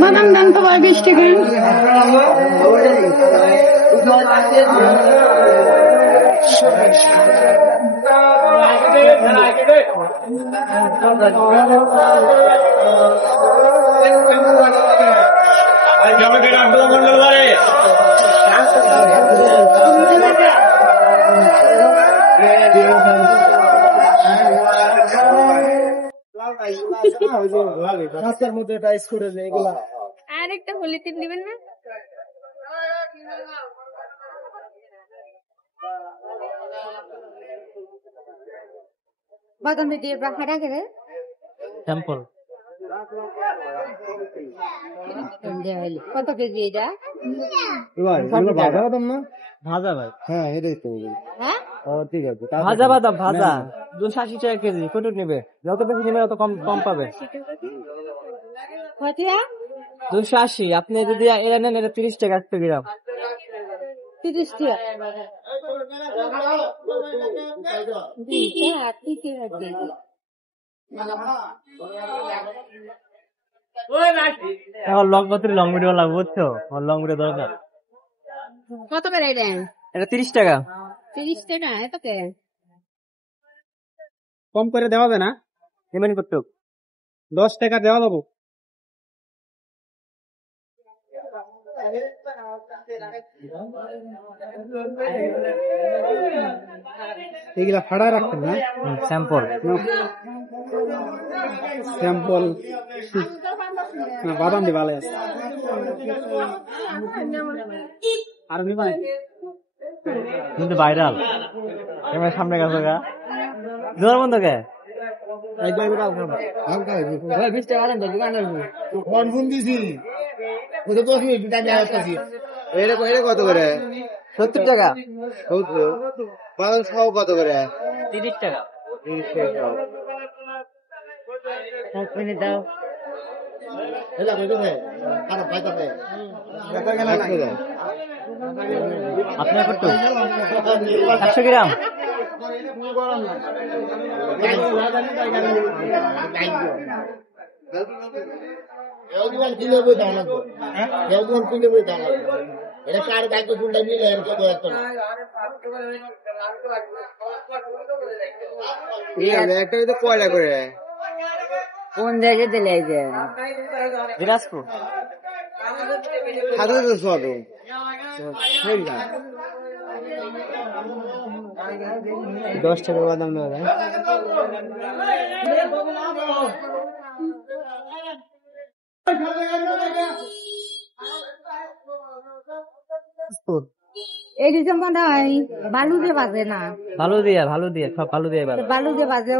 বাদাম দেন তো ভাই 20 টাকা। রাস্তার মধ্যে টাইস করে দেয় এগুলা। আর একটা হলিতে দিবেন না? বাদাম দিয়ে রাখা করে স্যাম্পল কত কেজি এটা? ভাজা বাদাম না? ভাজা ভাই। হ্যাঁ এটাই তো। হ্যাঁ ঠিক আছে। ভাজা বাদাম ভাজা 280 টাকা কেজি। কত নেবে? যত বেশি নেবে তত কম পাবে। 280। আপনি যদি এরা নেন এটা 30 টাকা 1 গ্রাম। 30 টাকা। লং ভিডিও লাগবে বুঝছো? লং ভিডিও দরকার। কত করে এটা? এটা 30 টাকা। 30 টাকা এত কে? কম করে দেওয়া যাবে না? নেবেন কত? 10 টাকা দেওয়া যাবো। এগুলা ফাড়ায় রাখতেন না? স্যাম্পল বাদাম দিয়ে ভালো আছে। আর কিন্তু ভাইরাল সামনে গেছে গা জোর বন্ধ কে কত করে? 70 টাকা। বাদাম সহ কত করে? 30 টাকা। 30 টাকা। দাও আপনার কত? 100 গ্রাম। একটা তো কয়লা করে? কোন জায়গায় দিলে এই যে দিনাজপুর। সাথে তো সব 10 টাকা বাদাম দেওয়া যায়। এই যে মনে হয় বালু দিয়ে বাজে না? ভালো দিয়ে সব ভালো দিয়ে বালু দিয়ে বাজে।